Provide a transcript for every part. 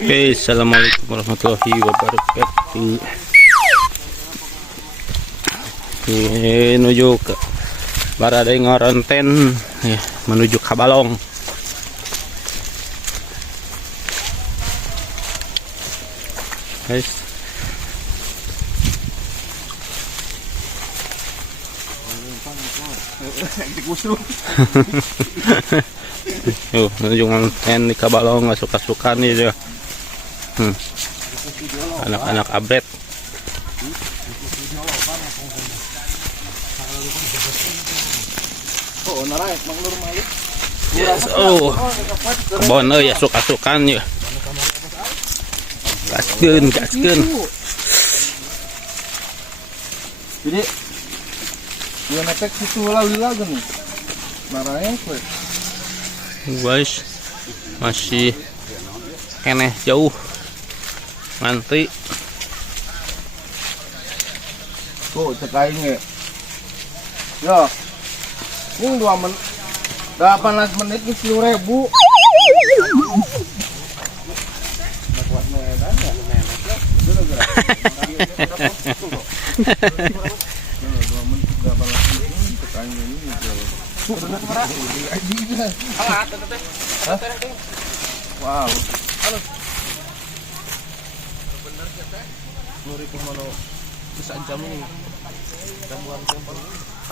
Oke, assalamualaikum warahmatullahi wabarakatuh. Menuju ke Baradai Ngoronten, ya, menuju Kabalong. Guys, menuju Ngoronten di Kabalong, nggak suka-suka nih ya. Anak-anak abret. Yes, kebon ya suka-sukan ya. Gaskeun. Jadi dia netek situ lila gini. Marahnya kue. Guys, masih keneh jauh. Nanti tuh cek aing ge. Yo. Ini 18 menit ke 10.000. Wow. Halo. Jam ini.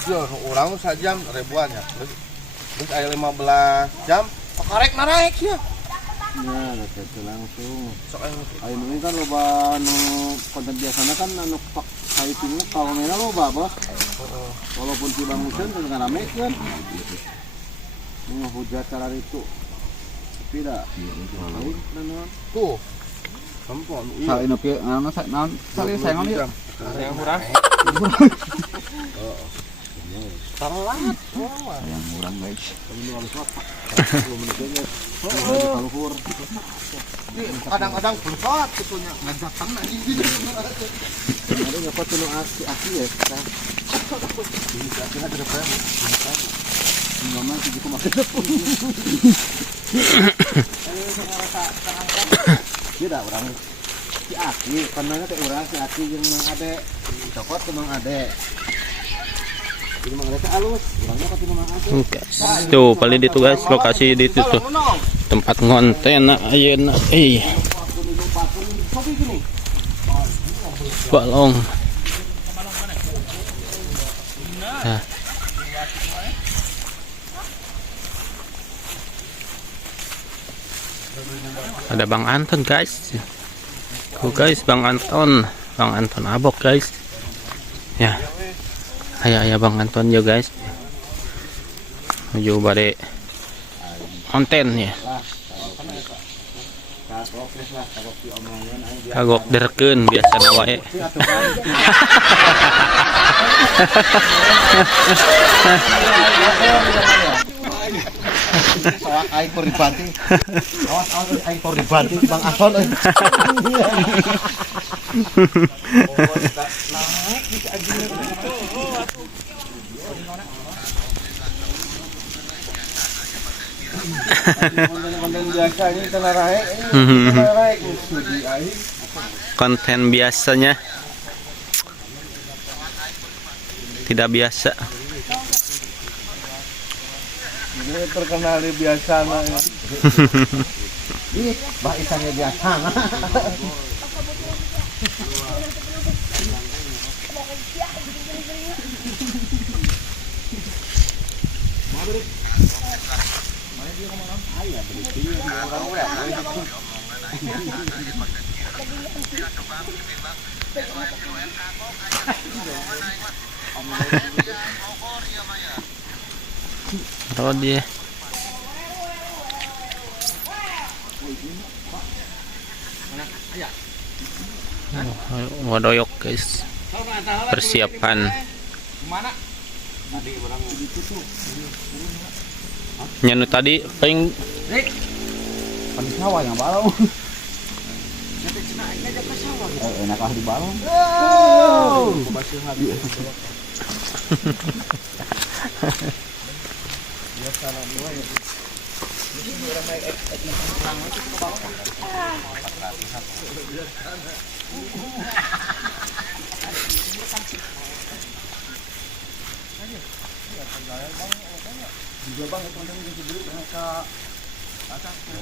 Yo, orang sajam ribuan ya. Terus aya 15 jam, karek naik ya. Ya, itu langsung. Ayo ini kan loba anu konten biasanya kan anu pak kaitingnya kalau mana loba, Bos. Walaupun di Bang Husein kan rame kan. Menghujat cara itu. Tidak. Tuh. Kampung. Sal ini ke anu sal sayang ini. Yang murah. Taruhan. Yang murah guys. Kadang-kadang pulsat itunya ngajakan lagi. Ada dapat tuh aki ya. Kita depan. Mama sih cuma makan. Tidak orang si aki, karena teh orang si aki yang mang ade, cokot ke mang ade. Jadi mang ade teh alus, orangnya pasti mang ade. tuh paling itu guys, lokasi di itu tuh tempat ngonten ayeuna Balong. Nah. Ada Bang Anton guys. Tuh guys, Bang Anton Abok guys. Ya. Aya Bang Anton ya guys. Menuju bade konten ya. Kagok derkeun biasa wae. Sawak aing koribati. Awas aing koribati Bang Anton. Konten biasa ini tenarahe. Konten biasanya tidak biasa. Ini terkenal di biasa ya. Ih, baisannya biasa. Tahu dia. Wadoyok guys. Persiapan. Nyanu tadi paling sawah yang balong. Enak di balong. Biasa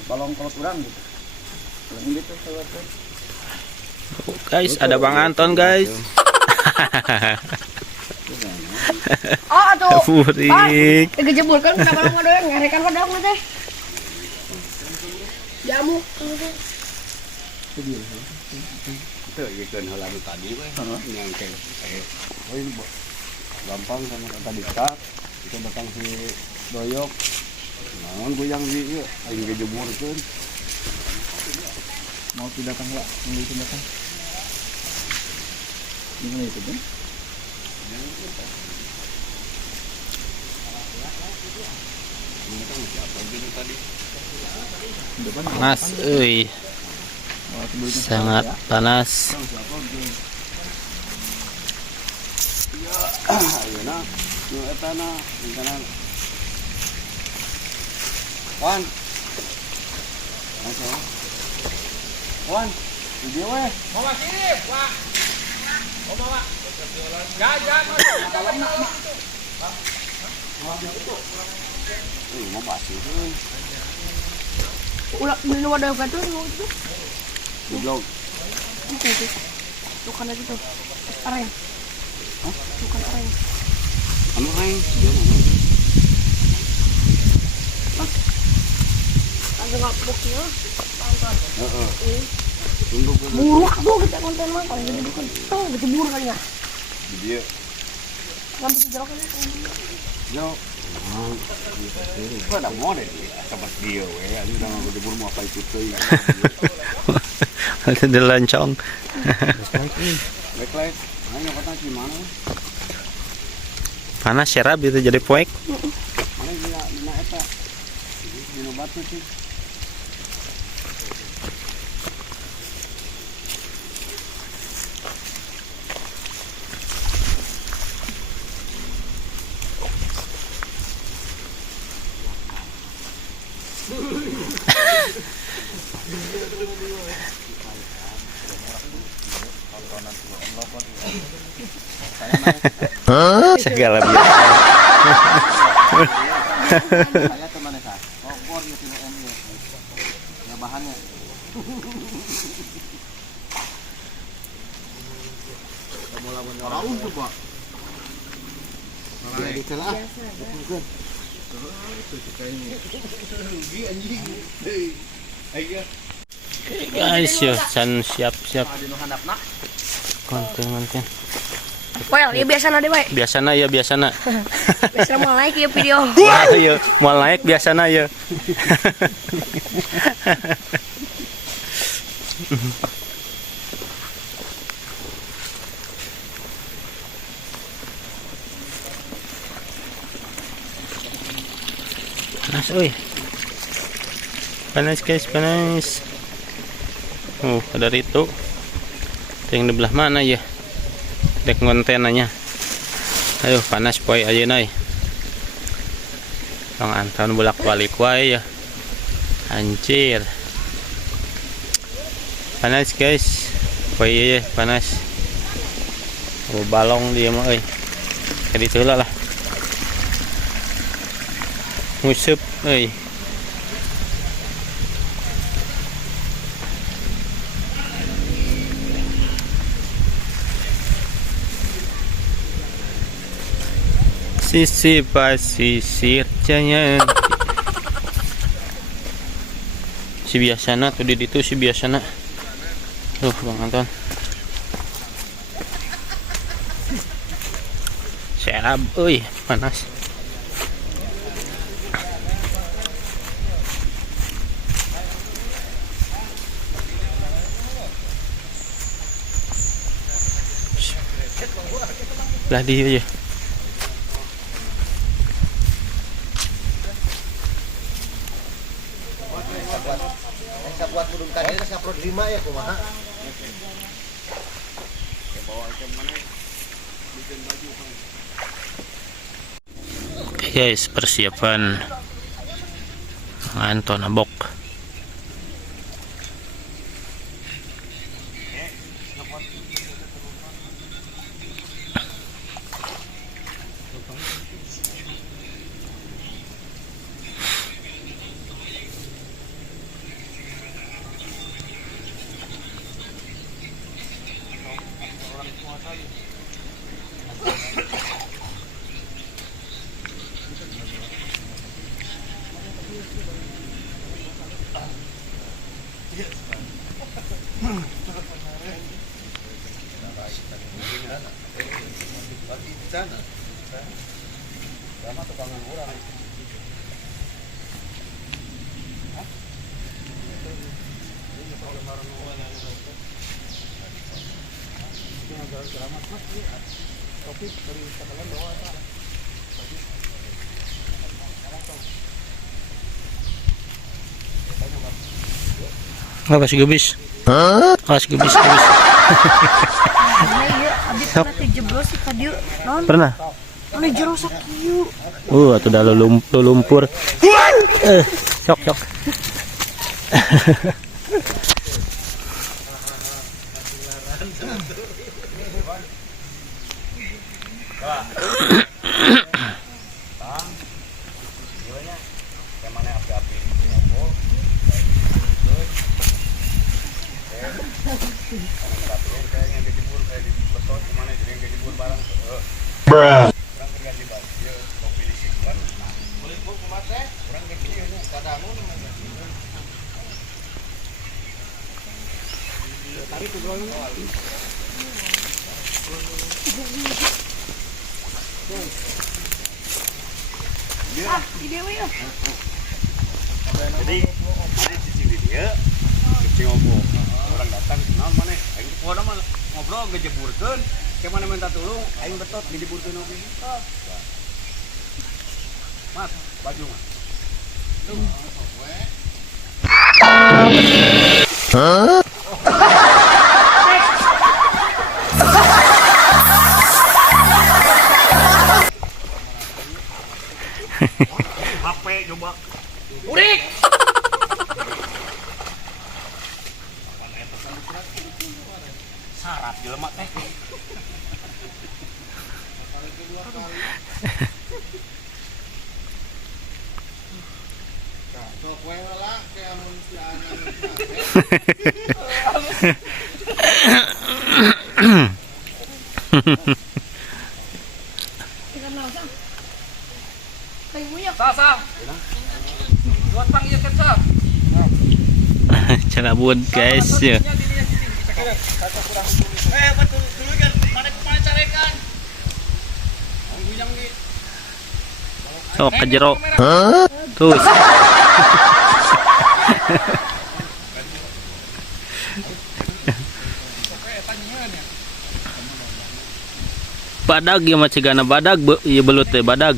balong kalau kurang gitu. Gitu Guys, ada Bang Anton guys. Oh, atuh. Purik. Kejebur kan kenapa lu doang ngarekan padang mah teh. Jamu. itu ikan halal tadi weh. Yang kayak oh ini gampang sama kata Dika. Itu datang si Doyok. Naon gue yang di aing kejemurkeun. Mau tidak datang enggak? Mau itu datang. Gimana itu, Bang? Panas, euy. Sangat panas. Ayeuna nu eta na ingkanan. Wan. Oke. Wan, di dia weh. Mau masih, Pak. Oh, bawa. Jajan. Mau basi euy. Ulah minum ada apa tuh itu? Goblok. Itu. Tuh kan itu. Areng. Hah? Tuh kan areng. Anu reng, dia mau. Ada ngapuknya. Heeh. Tunduk ke Buruk tuh kita konten mah kalau jadi bukan. Tuh kecebur kali ya. di dia. Sampai sejarah kan. Yo. Itu ada mode tempat dia we, anu udah ngejebur mau apa itu teuing. Ada di loncong. Backlight. Ayo kata gimana? Panas serap itu jadi poek. Mana dina eta. Dina batu sih. Segala biasa. Saya teman Esa. Kokor ya kilo M ya. Ya bahannya. Orang coba. Jadi celah. Betul. Rugi anjing. Ayo. Guys, yo, siap-siap. Konten. Well, ya biasa na deh, Bay. Biasana ya, biasana. Biasa mau like ya video. Ayo, mau naik biasana ya. Panas, oi. Panas guys, panas. Ada itu. Yang di belah mana ya? Dek kontenanya. Ayo panas poy aja nai. Bang Anton bolak-balik wae ya. Anjir. Panas guys. Poy ya panas. Oh balong dia mah euy. Jadi heula lah. Ngusup euy. Sisi pasisir jaya. Si biasana tuh di situ si biasana. Tuh Bang Anton. Serap, euy, panas. Lah dia aja. Saya buat burung tadi saya perlu 5 ya kumaha. Oke guys, persiapan Anton abok. Apa sih gubis? Ah, si gubis. Iya, abis pernah terjeblos sih tadi non. Pernah? Mana jero sakieu. Atuh dah lumpur. Syok. Ah, di dewe ya. Jadi mana cicing di dia, cicing ngobrol. Orang datang, kenal mana? Aing poda mah ngobrol ngejeburkeun. Ke mana minta tolong, aing betot dijeburkeun oge. Mas, baju mah. HP coba. Urik. Syarat jelema teh. Sok we lah kayak manusia Kita mau sa. Kayu buyak. Sah. Buat pang ieu kerja. Cara buat guys ya. Betul dulu kan. Mana carekan. Guyang ge. Sok ke jero. Terus. Badag ya macigana badag ieu belut teh badag.